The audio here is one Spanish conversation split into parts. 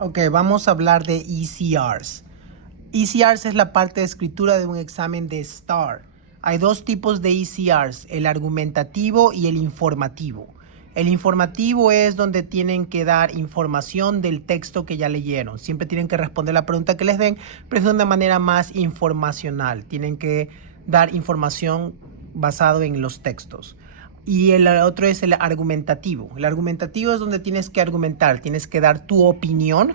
Ok, vamos a hablar de ECRs. ECRs es la parte de escritura de un examen de STAR. Hay dos tipos de ECRs, el argumentativo y el informativo. El informativo es donde tienen que dar información del texto que ya leyeron. Siempre tienen que responder la pregunta que les den, pero es de una manera más informacional. Tienen que dar información basado en los textos. Y el otro es el argumentativo. El argumentativo es donde tienes que argumentar, tienes que dar tu opinión,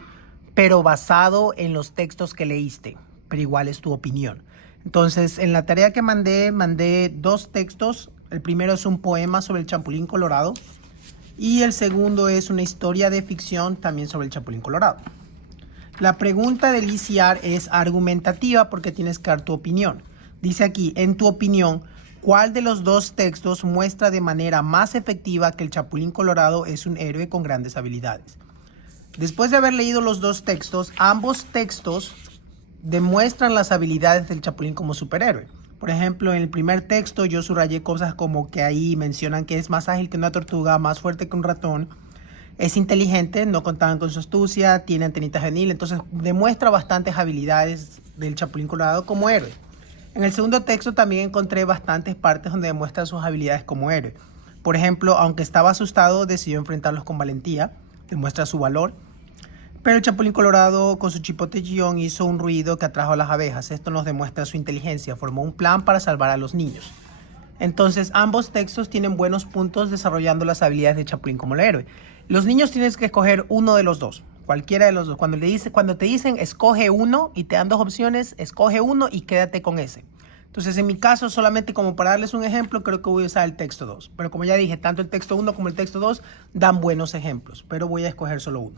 pero basado en los textos que leíste, pero igual es tu opinión. Entonces, en la tarea que mandé dos textos. El primero es un poema sobre el Chapulín Colorado y el segundo es una historia de ficción también sobre el Chapulín Colorado. La pregunta del ECR es argumentativa porque tienes que dar tu opinión. Dice aquí, en tu opinión, ¿cuál de los dos textos muestra de manera más efectiva que el Chapulín Colorado es un héroe con grandes habilidades? Después de haber leído los dos textos, ambos textos demuestran las habilidades del Chapulín como superhéroe. Por ejemplo, en el primer texto yo subrayé cosas como que ahí mencionan que es más ágil que una tortuga, más fuerte que un ratón, es inteligente, no contaban con su astucia, tiene antenita genil, entonces demuestra bastantes habilidades del Chapulín Colorado como héroe. En el segundo texto también encontré bastantes partes donde demuestra sus habilidades como héroe. Por ejemplo, aunque estaba asustado, decidió enfrentarlos con valentía, demuestra su valor. Pero el Chapulín Colorado con su chipote chillón hizo un ruido que atrajo a las abejas. Esto nos demuestra su inteligencia, formó un plan para salvar a los niños. Entonces, ambos textos tienen buenos puntos desarrollando las habilidades de Chapulín como el héroe. Los niños tienes que escoger uno de los dos, cualquiera de los dos. Cuando te dicen escoge uno y te dan dos opciones, escoge uno y quédate con ese. Entonces, en mi caso, solamente como para darles un ejemplo, creo que voy a usar el texto 2. Pero como ya dije, tanto el texto 1 como el texto 2 dan buenos ejemplos, pero voy a escoger solo uno.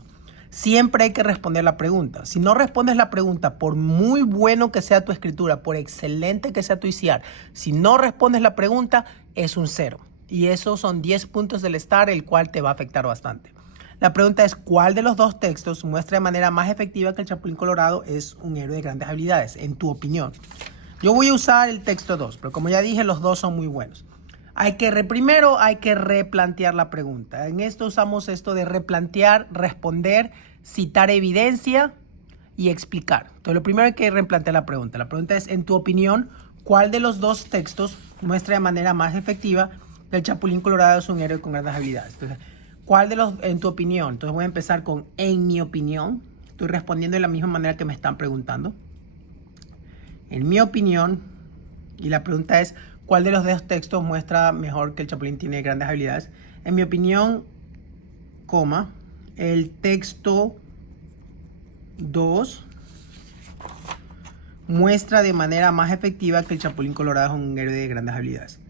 Siempre hay que responder la pregunta. Si no respondes la pregunta, por muy bueno que sea tu escritura, por excelente que sea tu ICR, si no respondes la pregunta, es un 0. Y esos son 10 puntos del STAR, el cual te va a afectar bastante. La pregunta es, ¿cuál de los dos textos muestra de manera más efectiva que el Chapulín Colorado es un héroe de grandes habilidades, en tu opinión? Yo voy a usar el texto 2, pero como ya dije, los dos son muy buenos. Primero hay que replantear la pregunta. En esto usamos esto de replantear, responder, citar evidencia y explicar. Entonces, lo primero hay que replantear la pregunta. La pregunta es, en tu opinión, ¿cuál de los dos textos muestra de manera más efectiva que el Chapulín Colorado es un héroe con grandes habilidades? Entonces, ¿cuál de los, en tu opinión? Entonces voy a empezar con, en mi opinión. Estoy respondiendo de la misma manera que me están preguntando. En mi opinión, y la pregunta es, ¿cuál de los dos textos muestra mejor que el Chapulín tiene grandes habilidades? En mi opinión, coma, el texto 2 muestra de manera más efectiva que el Chapulín Colorado es un héroe de grandes habilidades.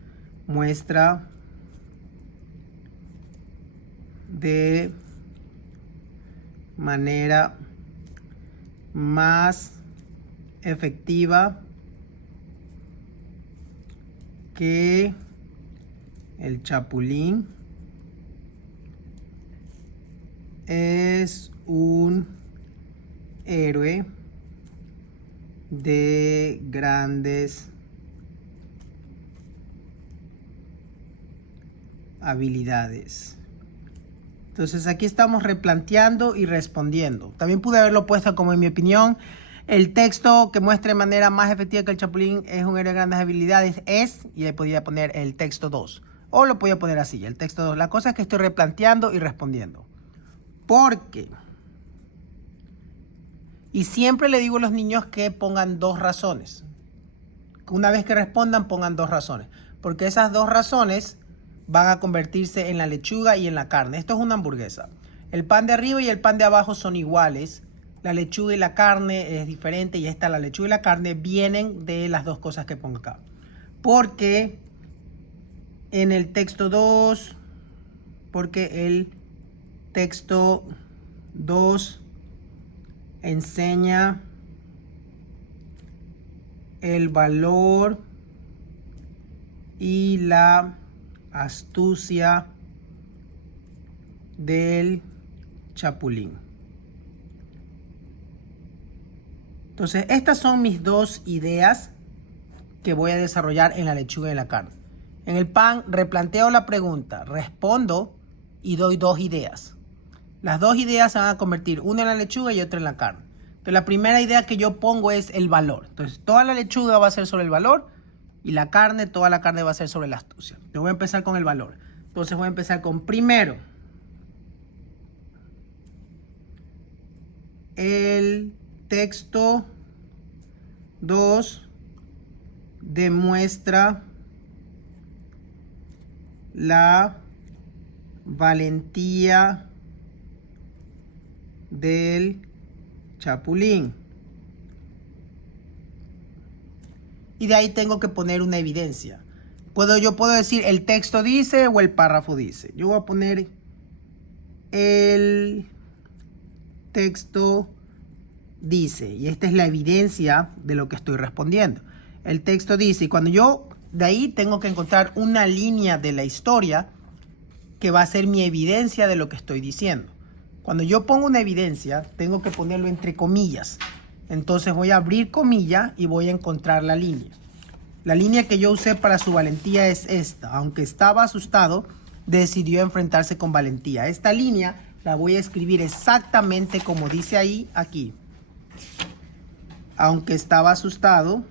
Muestra de manera más efectiva que el Chapulín es un héroe de grandes habilidades. Entonces aquí estamos replanteando y respondiendo. También pude haberlo puesto como en mi opinión. El texto que muestre de manera más efectiva que el Chapulín es un héroe de grandes habilidades es, y ahí podía poner el texto 2. O lo podía poner así, el texto 2. La cosa es que estoy replanteando y respondiendo. Porque, y siempre le digo a los niños que pongan dos razones. Una vez que respondan, pongan dos razones. Porque esas dos razones van a convertirse en la lechuga y en la carne. Esto es una hamburguesa. El pan de arriba y el pan de abajo son iguales. La lechuga y la carne es diferente y la lechuga y la carne vienen de las dos cosas que pongo acá. Porque en el texto 2, porque el texto 2 enseña el valor y la astucia del Chapulín. Entonces, estas son mis dos ideas que voy a desarrollar en la lechuga y en la carne. En el pan, replanteo la pregunta, respondo y doy dos ideas. Las dos ideas se van a convertir, una en la lechuga y otra en la carne. Entonces la primera idea que yo pongo es el valor. Entonces toda la lechuga va a ser sobre el valor y la carne, toda la carne va a ser sobre la astucia. Yo voy a empezar con el valor. Entonces voy a empezar con primero. El texto 2 demuestra la valentía del chapulín. Y de ahí tengo que poner una evidencia. Yo puedo decir el texto dice o el párrafo dice. Yo voy a poner el texto dice. Y esta es la evidencia de lo que estoy respondiendo. El texto dice. Y cuando yo de ahí tengo que encontrar una línea de la historia que va a ser mi evidencia de lo que estoy diciendo. Cuando yo pongo una evidencia, tengo que ponerlo entre comillas. Entonces voy a abrir comilla y voy a encontrar la línea. La línea que yo usé para su valentía es esta. Aunque estaba asustado, decidió enfrentarse con valentía. Esta línea la voy a escribir exactamente como dice ahí, aquí. Aunque estaba asustado,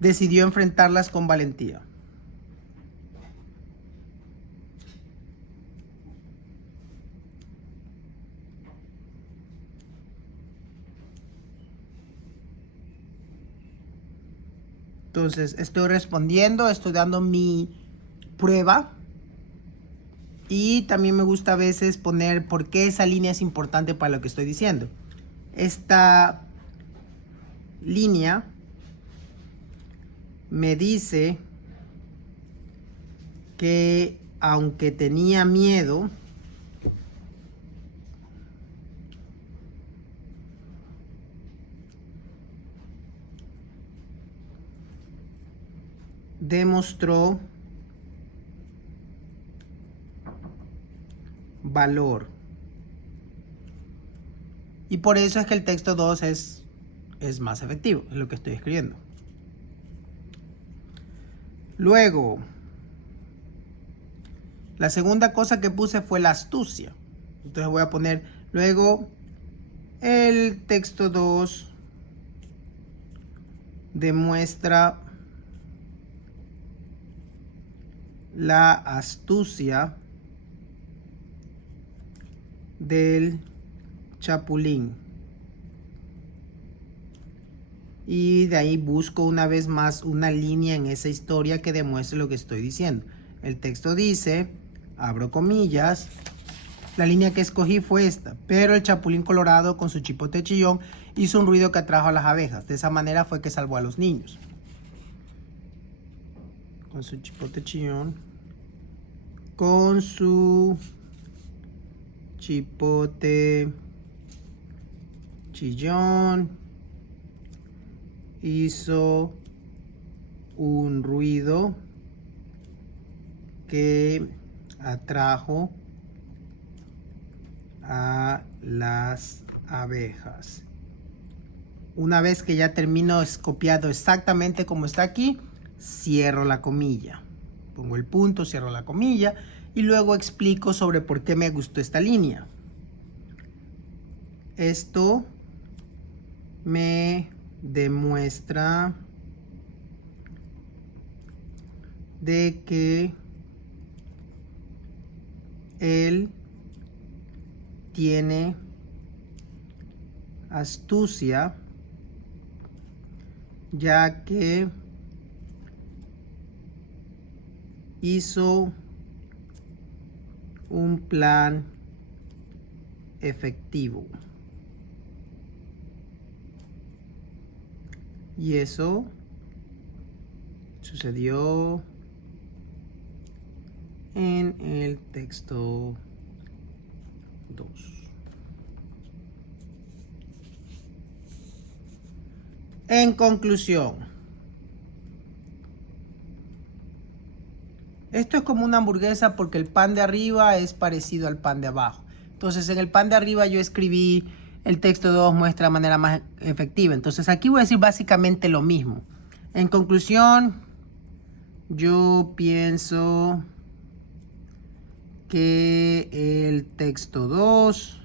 decidió enfrentarlas con valentía. Entonces estoy respondiendo, estoy dando mi prueba. Y también me gusta a veces poner por qué esa línea es importante para lo que estoy diciendo. Esta línea me dice que aunque tenía miedo, demostró valor. Y por eso es que el texto 2 es más efectivo, es lo que estoy escribiendo. Luego, la segunda cosa que puse fue la astucia. Entonces voy a poner luego el texto 2 demuestra la astucia del chapulín. Y de ahí busco una vez más una línea en esa historia que demuestre lo que estoy diciendo. El texto dice, abro comillas, la línea que escogí fue esta, pero el chapulín colorado con su chipote chillón hizo un ruido que atrajo a las abejas. De esa manera fue que salvó a los niños. Con su chipote chillón. Con su chipote chillón hizo un ruido que atrajo a las abejas. Una vez que ya termino copiado exactamente como está aquí, cierro la comilla. Pongo el punto, cierro la comilla y luego explico sobre por qué me gustó esta línea. Esto me demuestra de que él tiene astucia, ya que hizo un plan efectivo. Y eso sucedió en el texto 2. En conclusión, esto es como una hamburguesa porque el pan de arriba es parecido al pan de abajo. Entonces en el pan de arriba yo escribí el texto 2 muestra de manera más efectiva. Entonces aquí voy a decir básicamente lo mismo. En conclusión, yo pienso que el texto 2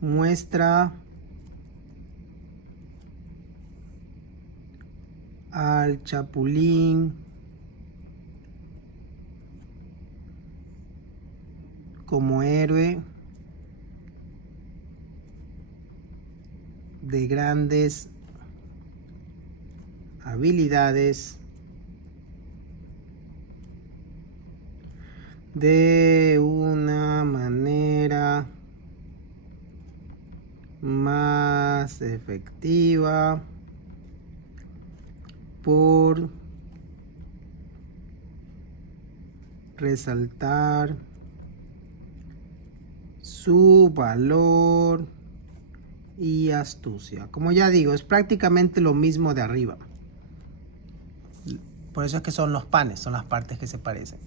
muestra al Chapulín como héroe de grandes habilidades, de una manera más efectiva por resaltar su valor y astucia. Como ya digo, es prácticamente lo mismo de arriba. Por eso es que son los panes, son las partes que se parecen.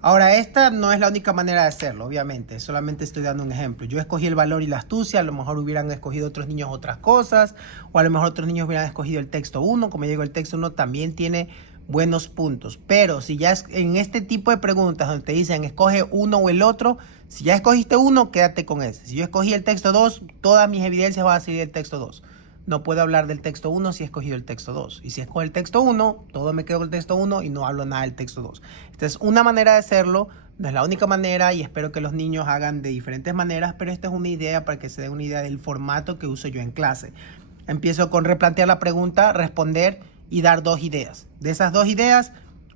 Ahora, esta no es la única manera de hacerlo, obviamente. Solamente estoy dando un ejemplo. Yo escogí el valor y la astucia. A lo mejor hubieran escogido otros niños otras cosas. O a lo mejor otros niños hubieran escogido el texto 1. Como digo, el texto 1 también tiene buenos puntos. Pero si ya es en este tipo de preguntas donde te dicen escoge uno o el otro, si ya escogiste uno, quédate con ese. Si yo escogí el texto 2, todas mis evidencias van a seguir el texto 2. No puedo hablar del texto 1 si he escogido el texto 2. Y si escojo el texto 1, todo me quedo con el texto 1 y no hablo nada del texto 2. Esta es una manera de hacerlo, no es la única manera y espero que los niños hagan de diferentes maneras, pero esta es una idea para que se den una idea del formato que uso yo en clase. Empiezo con replantear la pregunta, responder y dar dos ideas. De esas dos ideas,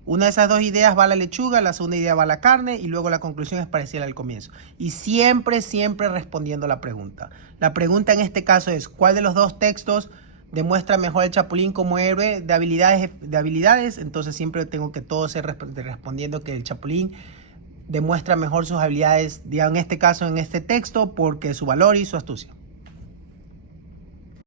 una de esas dos ideas va a la lechuga, la segunda idea va a la carne y luego la conclusión es parecida al comienzo. Y siempre respondiendo la pregunta. La pregunta en este caso es, ¿cuál de los dos textos demuestra mejor el Chapulín como héroe de habilidades? Entonces siempre tengo que todo ser respondiendo que el Chapulín demuestra mejor sus habilidades, digamos, en este caso, en este texto, porque su valor y su astucia.